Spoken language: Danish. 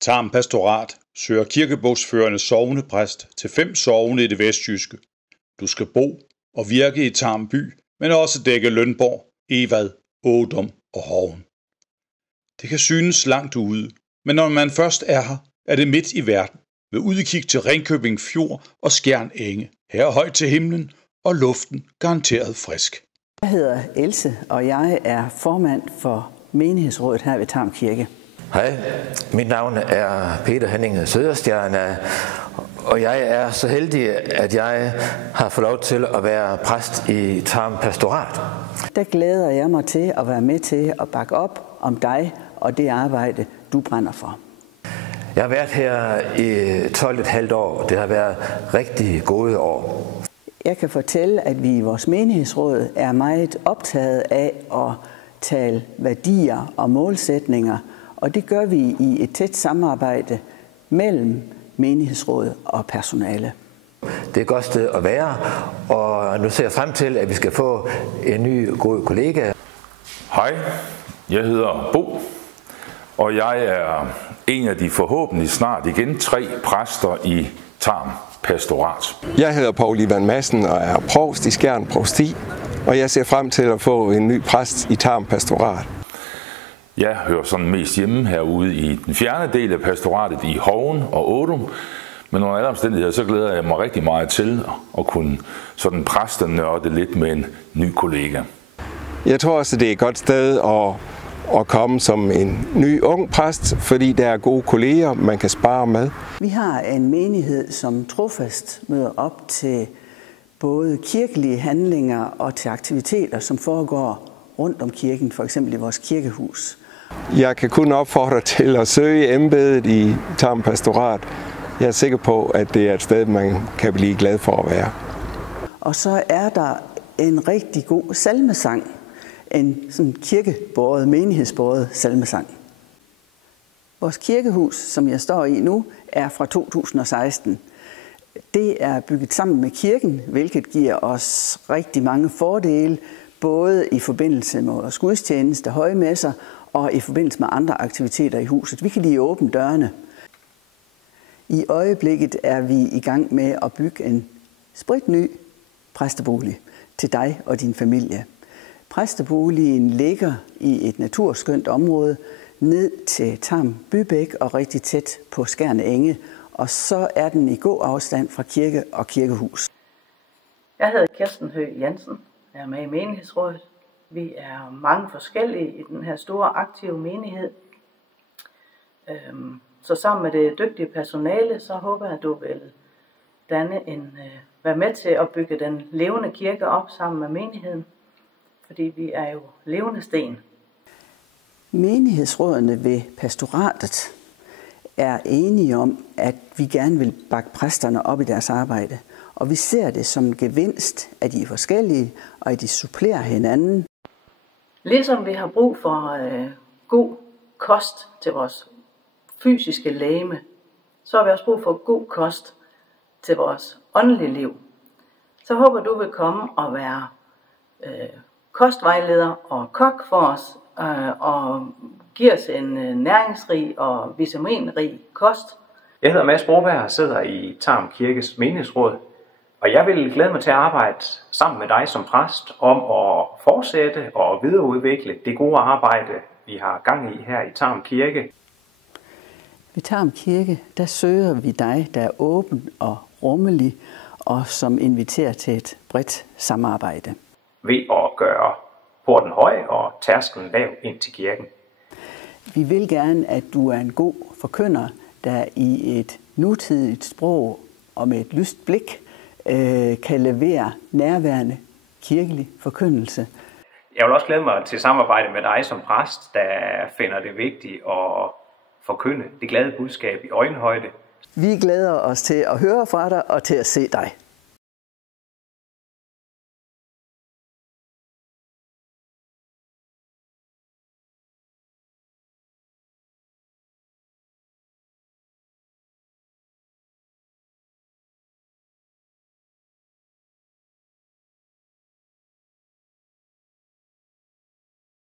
Tarm Pastorat søger kirkebogsførende sognepræst til 5 sogne i det vestjyske. Du skal bo og virke i Tarm by, men også dække Lønborg, Evad, Ådum og Hoven. Det kan synes langt ude, men når man først er her, er det midt i verden, med udkig til Ringkøbing Fjord og Skjern Enge. Her er højt til himlen, og luften garanteret frisk. Jeg hedder Else, og jeg er formand for menighedsrådet her ved Tarm Kirke. Hej, mit navn er Peter Henning Søderstjerne, og jeg er så heldig, at jeg har fået lov til at være præst i Tarm Pastorat. Der glæder jeg mig til at være med til at bakke op om dig og det arbejde, du brænder for. Jeg har været her i 12,5 år. Det har været rigtig gode år. Jeg kan fortælle, at vi i vores menighedsråd er meget optaget af at tale værdier og målsætninger, og det gør vi i et tæt samarbejde mellem menighedsråd og personale. Det er et godt sted at være, og nu ser jeg frem til, at vi skal få en ny god kollega. Hej, jeg hedder Bo, og jeg er en af de forhåbentlig snart igen 3 præster i Tarm Pastorat. Jeg hedder Poul Ivan Madsen og er provst i Skjern Provsti, og jeg ser frem til at få en ny præst i Tarm Pastorat. Jeg hører sådan mest hjemme herude i den fjerne del af pastoratet i Hoven og Ådum, men under alle omstændigheder så glæder jeg mig rigtig meget til at kunne sådan præstenørde lidt med en ny kollega. Jeg tror også, det er et godt sted at komme som en ny ung præst, fordi der er gode kolleger, man kan spare med. Vi har en menighed, som trofast møder op til både kirkelige handlinger og til aktiviteter, som foregår rundt om kirken, for eksempel i vores kirkehus. Jeg kan kun opfordre til at søge embedet i Tarm Pastorat. Jeg er sikker på, at det er et sted, man kan blive glad for at være. Og så er der en rigtig god salmesang. En sådan kirkebåret, menighedsbåret salmesang. Vores kirkehus, som jeg står i nu, er fra 2016. Det er bygget sammen med kirken, hvilket giver os rigtig mange fordele, både i forbindelse med vores gudstjeneste, højmesser og i forbindelse med andre aktiviteter i huset. Vi kan lige åbne dørene. I øjeblikket er vi i gang med at bygge en spritny præstebolig til dig og din familie. Præsteboligen ligger i et naturskønt område ned til Tarm Bybæk og rigtig tæt på Skjern Enge, og så er den i god afstand fra kirke og kirkehus. Jeg hedder Kirsten Høgh Jensen, jeg er med i menighedsrådet. Vi er mange forskellige i den her store aktive menighed. Så sammen med det dygtige personale, så håber jeg, at du vil være med til at bygge den levende kirke op sammen med menigheden. Fordi vi er jo levende sten. Menighedsrådene ved pastoratet er enige om, at vi gerne vil bakke præsterne op i deres arbejde. Og vi ser det som en gevinst, at de er forskellige, og at de supplerer hinanden. Ligesom vi har brug for god kost til vores fysiske legeme, så har vi også brug for god kost til vores åndelige liv. Så håber du vil komme og være kostvejleder og kok for os, og giver os en næringsrig og vitaminrig kost. Jeg hedder Mads Broberg og sidder i Tarm Kirkes menighedsråd, og jeg vil glæde mig til at arbejde sammen med dig som præst om at fortsætte og videreudvikle det gode arbejde, vi har gang i her i Tarm Kirke. Ved Tarm Kirke, der søger vi dig, der er åben og rummelig, og som inviterer til et bredt samarbejde. Ved at gøre porten høj og tærsklen lav ind til kirken. Vi vil gerne, at du er en god forkynder, der i et nutidigt sprog og med et lyst blik kan levere nærværende kirkelig forkyndelse. Jeg vil også glæde mig til samarbejde med dig som præst, der finder det vigtigt at forkynde det glade budskab i øjenhøjde. Vi glæder os til at høre fra dig og til at se dig.